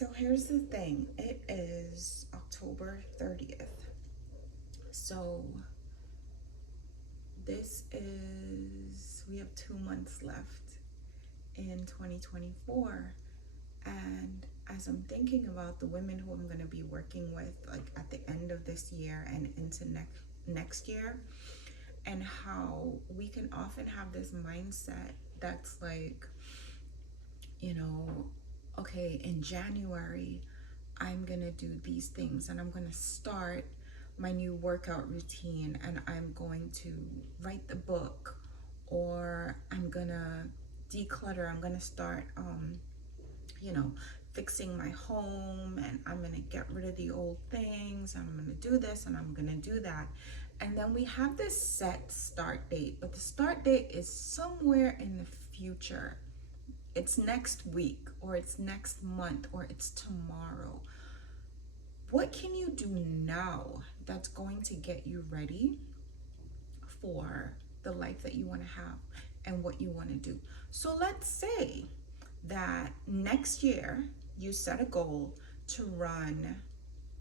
So here's the thing. It is October 30th. So we have 2 months left in 2024. And as I'm thinking about the women who I'm going to be working with, like at the end of this year and into next year, and how we can often have this mindset that's like, okay, in January, I'm gonna do these things and I'm gonna start my new workout routine and I'm going to write the book, or I'm gonna declutter, I'm gonna start fixing my home, and I'm gonna get rid of the old things, and I'm gonna do this and I'm gonna do that. And then we have this set start date, but the start date is somewhere in the future. It's next week, or it's next month, or it's tomorrow. What can you do now that's going to get you ready for the life that you want to have and what you want to do? So let's say that next year you set a goal to run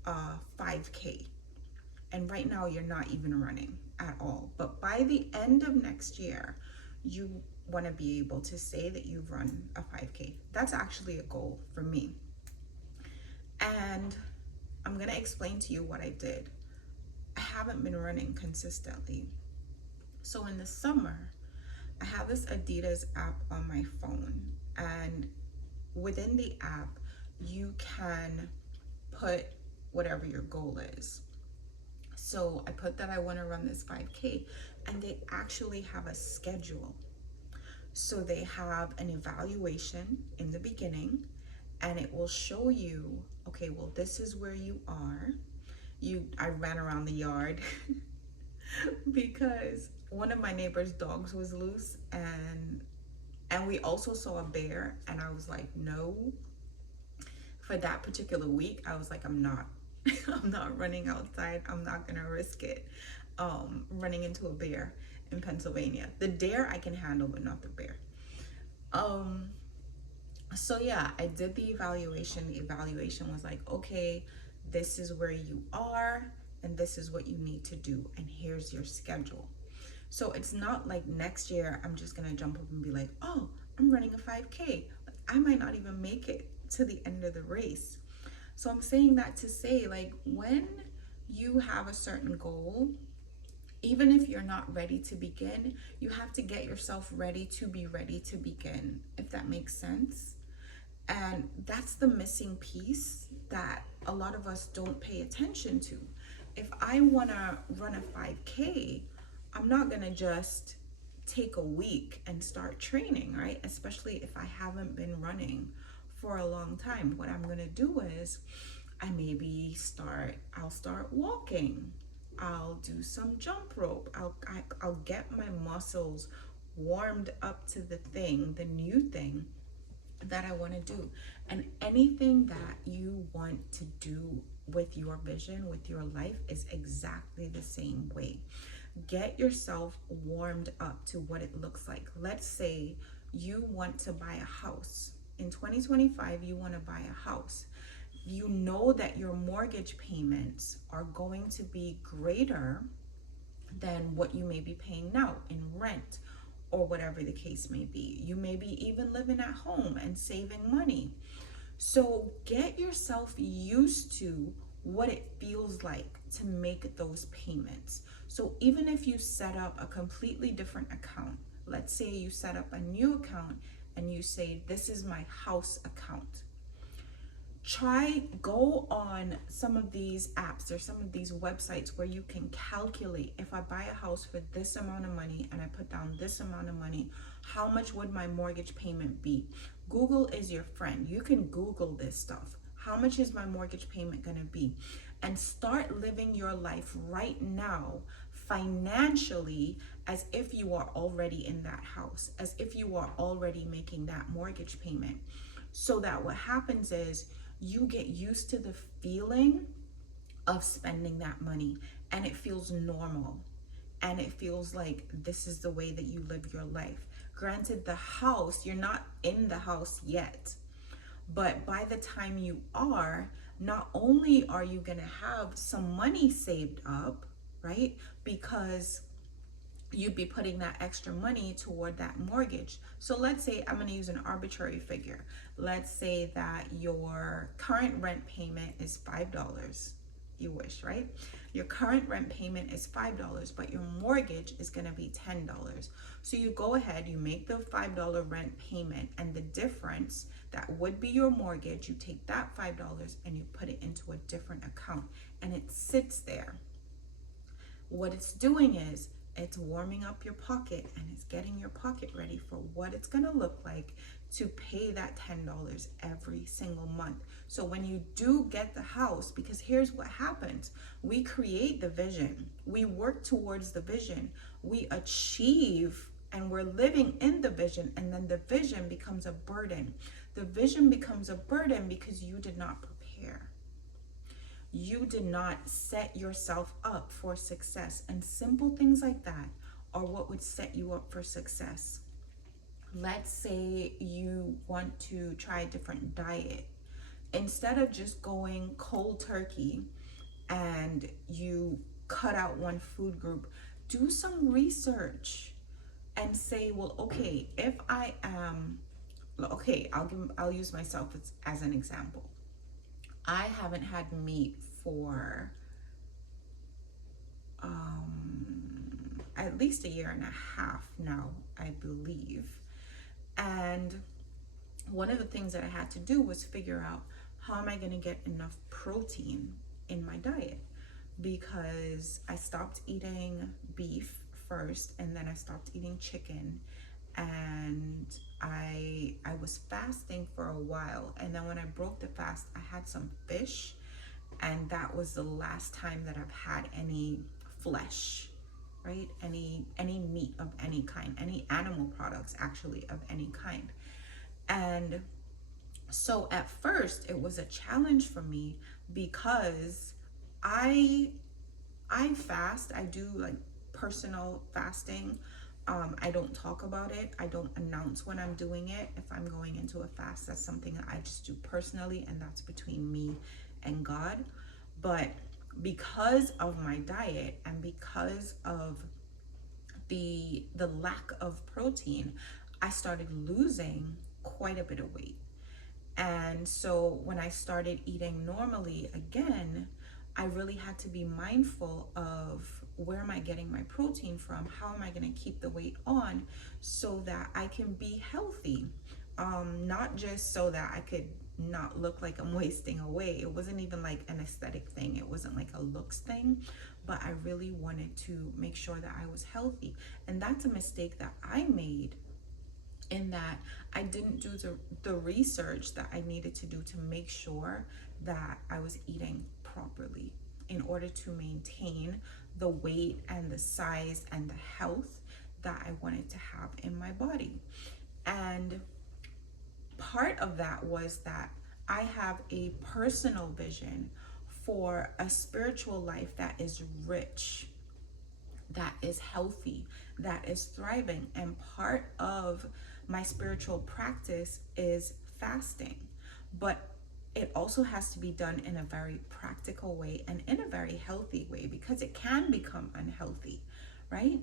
a 5K. And right now you're not even running at all. But by the end of next year, you want to be able to say that you've run a 5K. That's actually a goal for me. And I'm going to explain to you what I did. I haven't been running consistently. So in the summer, I have this Adidas app on my phone. And within the app, you can put whatever your goal is. So I put that I want to run this 5K, and they actually have a schedule. So they have an evaluation in the beginning, and it will show you, okay, well, this is where you are. I ran around the yard because one of my neighbor's dogs was loose, and we also saw a bear, and I was like, no. For that particular week, I was like, I'm not running outside. I'm not gonna risk it running into a bear in Pennsylvania. The dare I can handle, but not the bear. So yeah, I did the evaluation. The evaluation was like, okay, this is where you are and this is what you need to do, and here's your schedule. So it's not like next year I'm just gonna jump up and be like, oh, I'm running a 5K. I might not even make it to the end of the race. So I'm saying that to say, like, when you have a certain goal, even if you're not ready to begin, you have to get yourself ready to be ready to begin, if that makes sense. And that's the missing piece that a lot of us don't pay attention to. If I want to run a 5K, I'm not going to just take a week and start training, right? Especially if I haven't been running for a long time. What I'm going to do is I'll start walking. I'll do some jump rope. I'll get my muscles warmed up to the new thing that I want to do. And anything that you want to do with your vision, with your life, is exactly the same way. Get yourself warmed up to what it looks like. Let's say you want to buy a house. In 2025, you want to buy a house. You know that your mortgage payments are going to be greater than what you may be paying now in rent, or whatever the case may be. You may be even living at home and saving money. So get yourself used to what it feels like to make those payments. So even if you set up a completely different account, let's say you set up a new account and you say, this is my house account. Go on some of these apps or some of these websites where you can calculate, if I buy a house for this amount of money and I put down this amount of money, how much would my mortgage payment be? Google is your friend. You can Google this stuff. How much is my mortgage payment going to be? And start living your life right now financially as if you are already in that house, as if you are already making that mortgage payment. So that what happens is you get used to the feeling of spending that money, and it feels normal, and it feels like this is the way that you live your life. Granted, the house, you're not in the house yet, But by the time you are, not only are you going to have some money saved up, right? Because you'd be putting that extra money toward that mortgage. So let's say, I'm going to use an arbitrary figure. Let's say that your current rent payment is $5. You wish, right? Your current rent payment is $5, but your mortgage is going to be $10. So you go ahead, you make the $5 rent payment, and the difference that would be your mortgage, you take that $5 and you put it into a different account, and it sits there. What it's doing is it's warming up your pocket, and it's getting your pocket ready for what it's going to look like to pay that $10 every single month. So when you do get the house, because here's what happens: we create the vision, we work towards the vision, we achieve, and we're living in the vision, and then the vision becomes a burden. The vision becomes a burden because you did not prepare. You did not set yourself up for success. And simple things like that are what would set you up for success. Let's say you want to try a different diet. Instead of just going cold turkey and you cut out one food group, do some research and say, well, okay, if I am, okay, I'll use myself as an example. I haven't had meat for at least a year and a half now, I believe. And one of the things that I had to do was figure out, how am I going to get enough protein in my diet? Because I stopped eating beef first, and then I stopped eating chicken, and I was fasting for a while, and then when I broke the fast, I had some fish, and that was the last time that I've had any flesh, right? Any meat of any kind, any animal products actually of any kind. And so at first it was a challenge for me, because I fast. I do like personal fasting. I don't talk about it. I don't announce when I'm doing it. If I'm going into a fast, that's something that I just do personally, and that's between me and God. But because of my diet, and because of the lack of protein, I started losing quite a bit of weight. And so when I started eating normally again, I really had to be mindful of, where am I getting my protein from? How am I going to keep the weight on so that I can be healthy? Not just so that I could not look like I'm wasting away. It wasn't even like an aesthetic thing. It wasn't like a looks thing, but I really wanted to make sure that I was healthy. And that's a mistake that I made, in that I didn't do the research that I needed to do to make sure that I was eating properly in order to maintain the weight and the size and the health that I wanted to have in my body. And part of that was that I have a personal vision for a spiritual life that is rich, that is healthy, that is thriving. And part of my spiritual practice is fasting. But it also has to be done in a very practical way and in a very healthy way, because it can become unhealthy, right?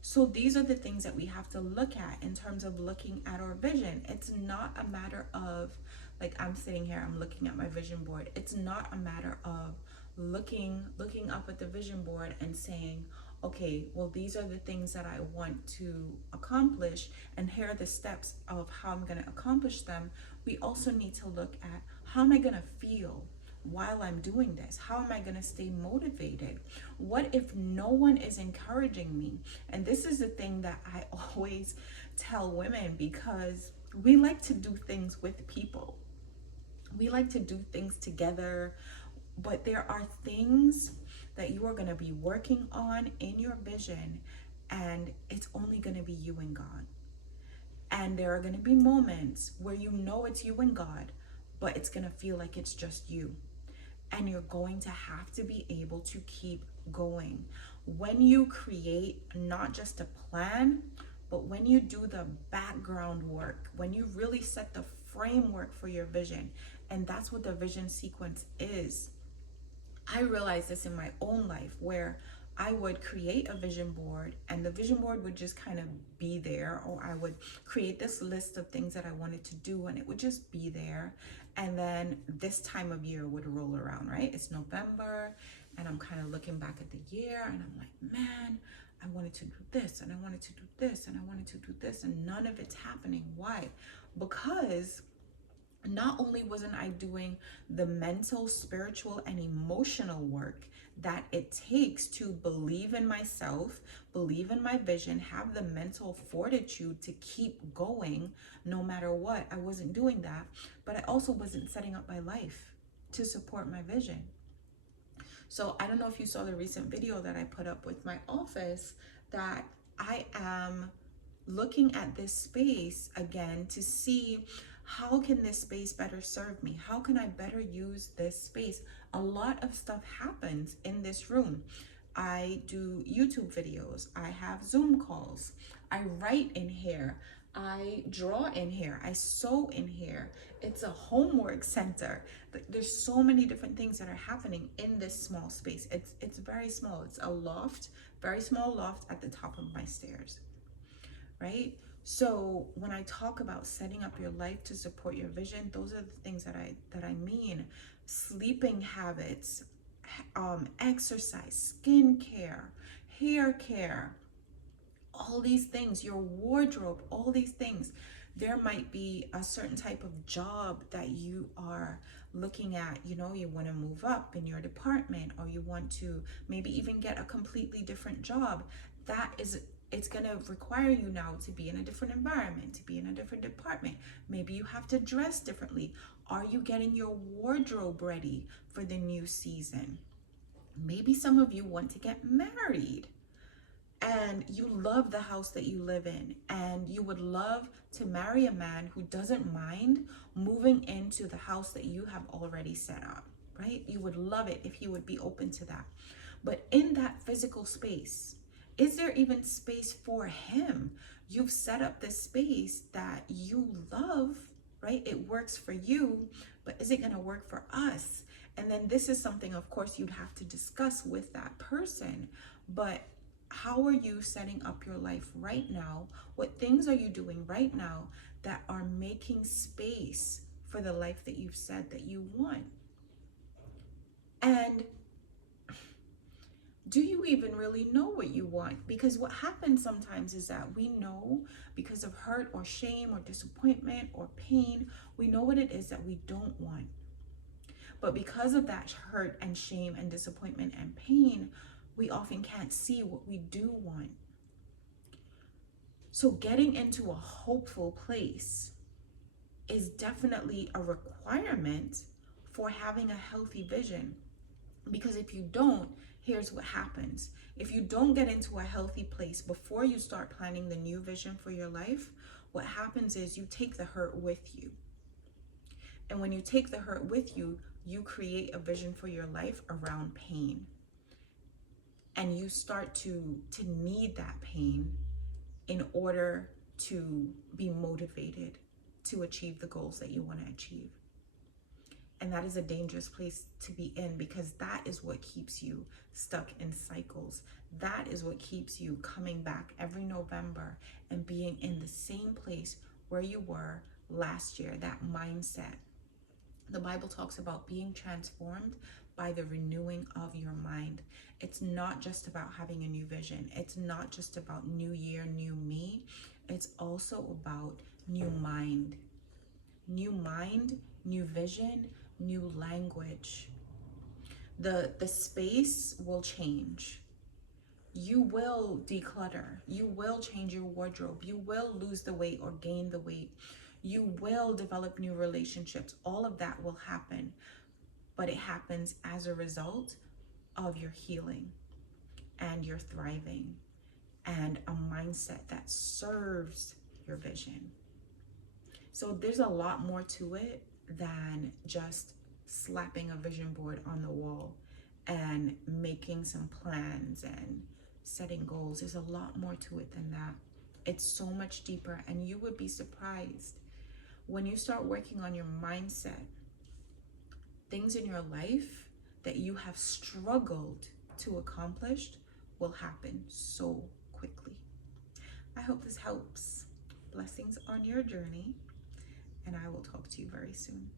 So these are the things that we have to look at in terms of looking at our vision. It's not a matter of, like, I'm sitting here, I'm looking at my vision board. It's not a matter of looking up at the vision board and saying, okay, well, these are the things that I want to accomplish, and here are the steps of how I'm going to accomplish them. We also need to look at, how am I going to feel while I'm doing this? How am I going to stay motivated? What if no one is encouraging me? And this is the thing that I always tell women, because we like to do things with people. We like to do things together, but there are things that you are going to be working on in your vision, and it's only going to be you and God. And there are going to be moments where you know it's you and God, but it's going to feel like it's just you. And you're going to have to be able to keep going. When you create not just a plan, but when you do the background work, when you really set the framework for your vision. And that's what the vision sequence is. I realized this in my own life where I would create a vision board and the vision board would just kind of be there, or I would create this list of things that I wanted to do and it would just be there. And then this time of year would roll around, right? It's November and I'm kind of looking back at the year and I'm like, man, I wanted to do this and I wanted to do this and I wanted to do this and none of it's happening. Why? Because not only wasn't I doing the mental, spiritual, and emotional work that it takes to believe in myself, believe in my vision, have the mental fortitude to keep going no matter what. I wasn't doing that, but I also wasn't setting up my life to support my vision. So I don't know if you saw the recent video that I put up with my office, that I am looking at this space again to see how can this space better serve me? How can I better use this space? A lot of stuff happens in this room. I do YouTube videos. I have Zoom calls. I write in here. I draw in here. I sew in here. It's a homework center. There's so many different things that are happening in this small space. It's very small. It's a loft, very small loft at the top of my stairs, right? So when I talk about setting up your life to support your vision, those are the things that I mean. Sleeping habits, exercise, skincare, hair care, all these things, your wardrobe, all these things. There might be a certain type of job that you are looking at. You know, you want to move up in your department, or you want to maybe even get a completely different job. It's going to require you now to be in a different environment, to be in a different department. Maybe you have to dress differently. Are you getting your wardrobe ready for the new season? Maybe some of you want to get married and you love the house that you live in, and you would love to marry a man who doesn't mind moving into the house that you have already set up, right? You would love it if he would be open to that. But in that physical space, is there even space for him? You've set up this space that you love, right? It works for you, but is it going to work for us? And then this is something, of course, you'd have to discuss with that person. But how are you setting up your life right now? What things are you doing right now that are making space for the life that you've said that you want? And do you even really know what you want? Because what happens sometimes is that we know, because of hurt or shame or disappointment or pain, we know what it is that we don't want. But because of that hurt and shame and disappointment and pain, we often can't see what we do want. So getting into a hopeful place is definitely a requirement for having a healthy vision. Because if you don't, here's what happens. If you don't get into a healthy place before you start planning the new vision for your life, what happens is you take the hurt with you. And when you take the hurt with you, you create a vision for your life around pain. And you start to need that pain in order to be motivated to achieve the goals that you want to achieve. And that is a dangerous place to be in, because that is what keeps you stuck in cycles. That is what keeps you coming back every November and being in the same place where you were last year, that mindset. The Bible talks about being transformed by the renewing of your mind. It's not just about having a new vision. It's not just about new year, new me. It's also about new mind. New mind, new vision, new language. The space will change. You will declutter. You will change your wardrobe. You will lose the weight or gain the weight. You will develop new relationships. All of that will happen, but it happens as a result of your healing and your thriving and a mindset that serves your vision. So there's a lot more to it than just slapping a vision board on the wall and making some plans and setting goals. There's a lot more to it than that. It's so much deeper, and you would be surprised When you start working on your mindset, things in your life that you have struggled to accomplish will happen so quickly. I hope this helps. Blessings on your journey, and I will talk to you very soon.